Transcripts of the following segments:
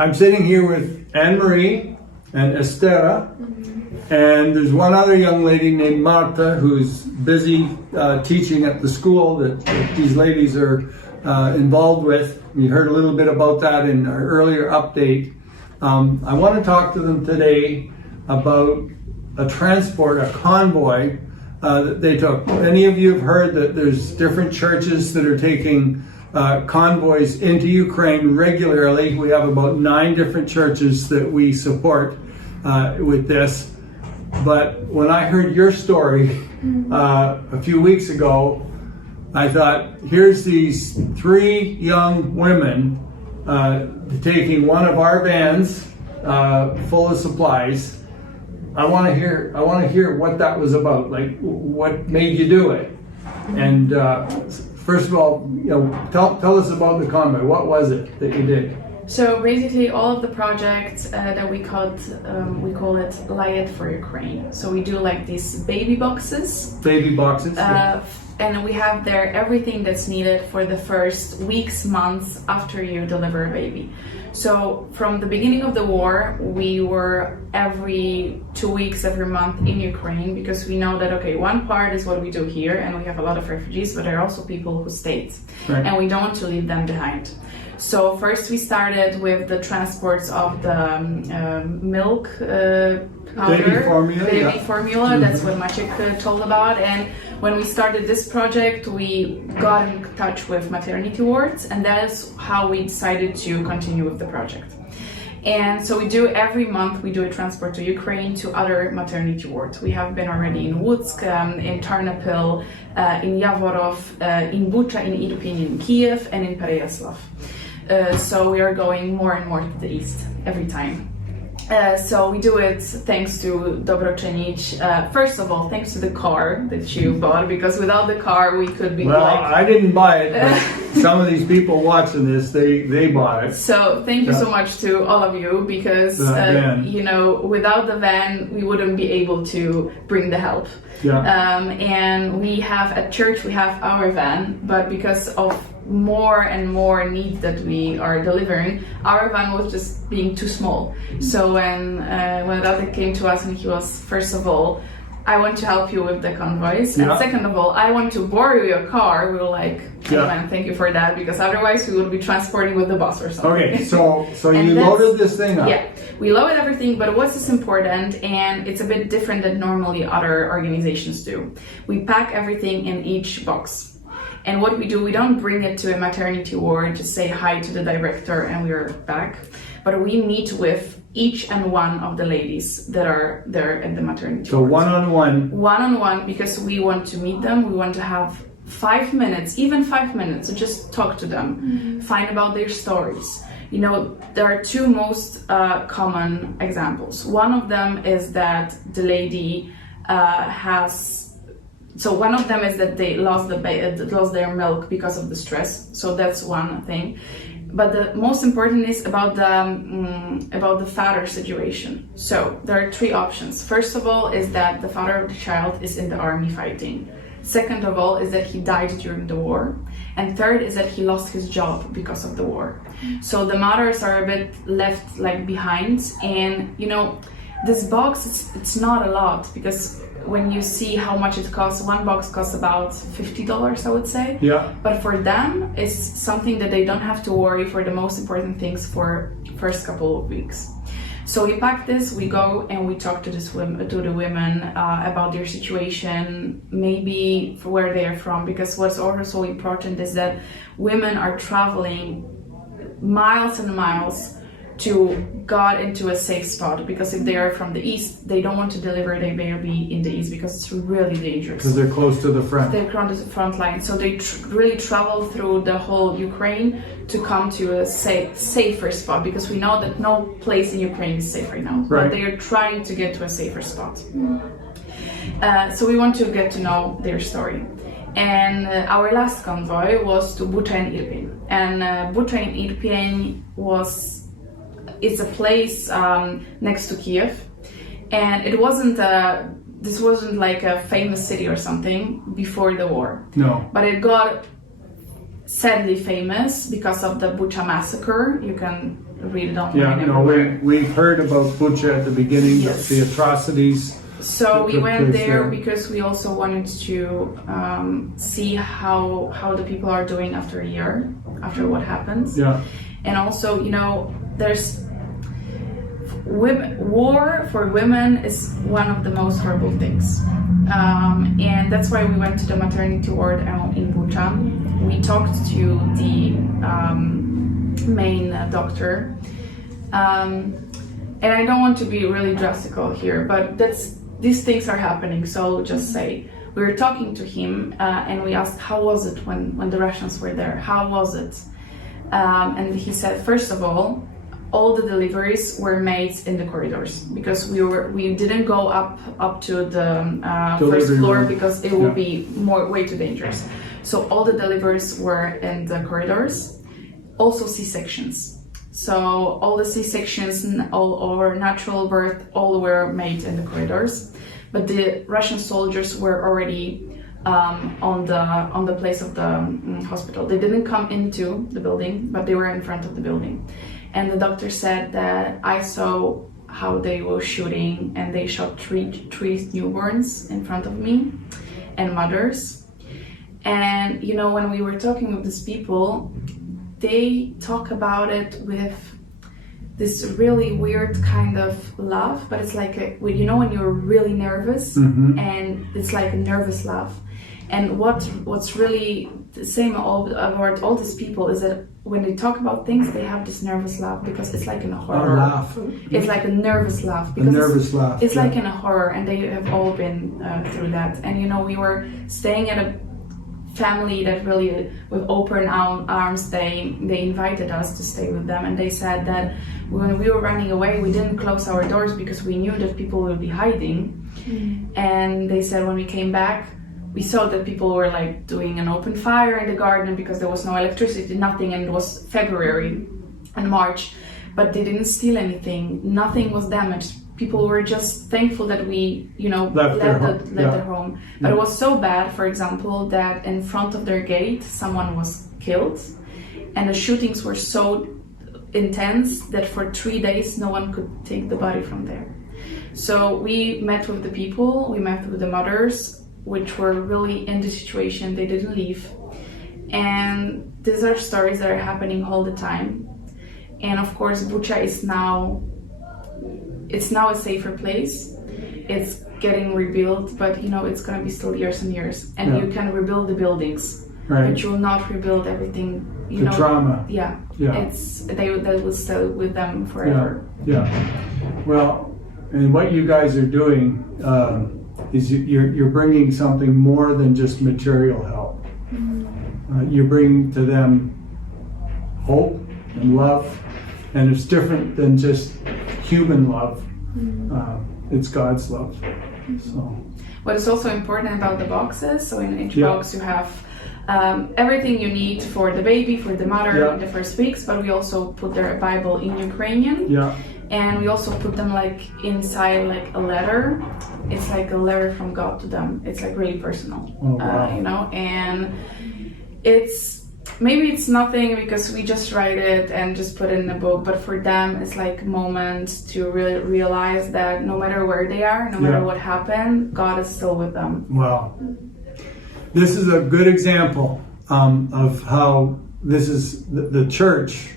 I'm sitting here with Anne-Marie and Estera, and there's one other young lady named Marta who's busy teaching at the school that these ladies are involved with. We heard a little bit about that in our earlier update. I want to talk to them today about a convoy that they took. Many of you have heard that there's different churches that are taking convoys into Ukraine regularly. We have about 9 different churches that we support with this. But when I heard your story a few weeks ago, I thought, here's these 3 young women taking one of our vans full of supplies. I want to hear what that was about. Like, what made you do it? And first of all, tell us about the convoy. What was it that you did? So basically, all of the projects that we call it Light for Ukraine. So we do like these baby boxes. Baby boxes. And we have there everything that's needed for the first weeks, months after you deliver a baby. So from the beginning of the war, we were every 2 weeks, every month in Ukraine, because we know that, okay, one part is what we do here, and we have a lot of refugees, but there are also people who stayed, right, and we don't want to leave them behind. So first we started with the transports of the milk powder, baby formula. That's what Maciek told about. And when we started this project, we got in touch with maternity wards, and that is how we decided to continue with the project. And so we do every month, we do a transport to Ukraine to other maternity wards. We have been already in Lutsk, in Tarnopil, in Yavorov, in Bucha, in Irpin, in Kiev, and in Pereyaslav. So we are going more and more to the east every time. So we do it thanks to Dobroczynić. First of all, thanks to the car that you bought, because without the car we could be I didn't buy it, but some of these people watching this, they bought it. So thank you so much to all of you, because without the van we wouldn't be able to bring the help. And we have at church, we have our van, but because of more and more needs that we are delivering, our van was just being too small. So when Radek came to us and he was, first of all, I want to help you with the convoys, and second of all, I want to borrow your car. We were like, man, thank you for that, because otherwise we would be transporting with the bus or something. Okay, so you loaded this thing up. Yeah, we loaded everything, but what's is important, and it's a bit different than normally other organizations do. We pack everything in each box. And what we do, we don't bring it to a maternity ward to say hi to the director and we're back, but we meet with each and one of the ladies that are there at the maternity ward. So one-on-one? One-on-one, because we want to meet them, we want to have 5 minutes, even 5 minutes, to just talk to them, find about their stories. There are 2 most common examples. One of them is that the lady one of them is that they lost their milk because of the stress. So that's one thing. But the most important is about the father situation. So there are 3 options. First of all is that the father of the child is in the army fighting. Second of all is that he died during the war. And third is that he lost his job because of the war. So the mothers are a bit left behind. And this box, it's not a lot, because when you see how much it costs, one box costs about $50, I would say. Yeah. But for them, it's something that they don't have to worry for the most important things for first couple of weeks. So we pack this, we go and we talk to the women about their situation, maybe where they are from, because what's also important is that women are traveling miles and miles to get into a safe spot, because if they are from the east, they don't want to deliver their baby in the east because it's really dangerous. Because they're close to the front. They're close to the front line, so they really travel through the whole Ukraine to come to a safer spot, because we know that no place in Ukraine is safe right now. Right. But they are trying to get to a safer spot. So we want to get to know their story. And our last convoy was to Bucha and Irpin. And Bucha and Irpin it's a place next to Kiev, and this wasn't like a famous city or something before the war. No. But it got sadly famous because of the Bucha massacre. You can read it online. Yeah, no, we've heard about Bucha at the beginning, Yes. the atrocities. So we took went place there there. because we also wanted to see how the people are doing after a year, after what happens. Yeah, And also, you know, there's war for women is one of the most horrible things. And that's why we went to the maternity ward in Bucha. We talked to the main doctor. And I don't want to be really drastical here, but these things are happening, so I'll just say. We were talking to him and we asked, how was it when the Russians were there? How was it? And he said, first of all the deliveries were made in the corridors because we didn't go up to the first floor room. because it would be way too dangerous. So all the deliveries were in the corridors, also C-sections. So all the C-sections or natural birth all were made in the corridors, but the Russian soldiers were already on the place of the hospital. They didn't come into the building, but they were in front of the building. And the doctor said that I saw how they were shooting, and they shot three newborns in front of me and mothers. And you know, when we were talking with these people, they talk about it with this really weird kind of love, but it's like you know when you're really nervous, and it's like a nervous laugh. And what's really the same about all these people is that when they talk about things, they have this nervous laugh because it's like in a horror. a laugh. It's like a nervous laugh A because nervous laugh. it's like in a horror, and they have all been through that. And you know, we were staying at a family that really, with open arms, they invited us to stay with them, and they said that when we were running away, we didn't close our doors because we knew that people would be hiding. And they said when we came back, we saw that people were like doing an open fire in the garden because there was no electricity, nothing, and it was February and March, but they didn't steal anything, nothing was damaged. People were just thankful that we, you know, left their home. But it was so bad, for example, that in front of their gate, someone was killed, and the shootings were so intense that for 3 days, no one could take the body from there. So we met with the people, we met with the mothers, which were really in the situation, they didn't leave. And these are stories that are happening all the time. And of course, Bucha is now a safer place. It's getting rebuilt, but you know, it's gonna be still years and years. And you can rebuild the buildings, but you will not rebuild everything, you know. Trauma. Yeah. They will stay with them forever. Yeah. Well, and what you guys are doing is you're bringing something more than just material help. You're bringing to them hope and love, and it's different than just human love. It's God's love. So What is also important about the boxes, so in each box you have everything you need for the baby, for the mother in the first weeks, but we also put their Bible in Ukrainian. And we also put them like inside like a letter. It's like a letter from God to them. It's like really personal, you know, and maybe it's nothing because we just write it and just put it in a book, but for them it's like moments to really realize that no matter where they are, no matter what happened, God is still with them. Wow. This is a good example of how this is the church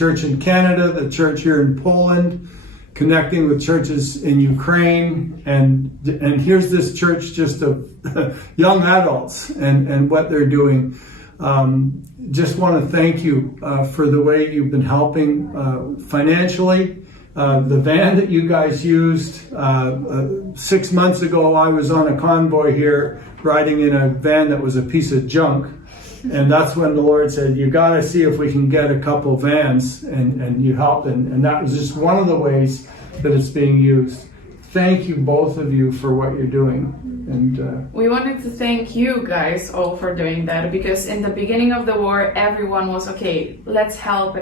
in Canada, the church here in Poland, connecting with churches in Ukraine, and here's this church just of young adults and what they're doing. Just want to thank you for the way you've been helping financially. The van that you guys used, 6 months ago I was on a convoy here riding in a van that was a piece of junk. And that's when the Lord said, you got to see if we can get a couple vans, and you helped. And that was just one of the ways that it's being used. Thank you, both of you, for what you're doing. And we wanted to thank you guys all for doing that, because in the beginning of the war, everyone was, okay, let's help.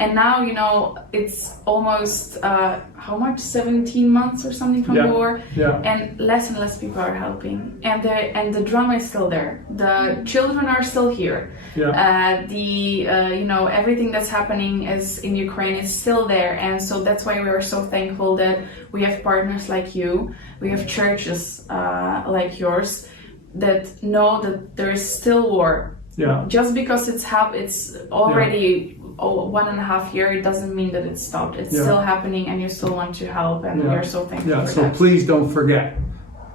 And now, you know, it's almost how much, 17 months or something from the war, and less people are helping, and the drama is still there. The children are still here. You know, everything that's happening is in Ukraine is still there, and so that's why we are so thankful that we have partners like you, we have churches like yours that know that there is still war. Just because it's already 1.5 years, it doesn't mean that it's stopped. It's still happening, and you still want to help, and we are so thankful for so that. please don't forget.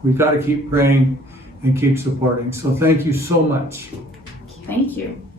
We've got to keep praying and keep supporting. So thank you so much. Thank you.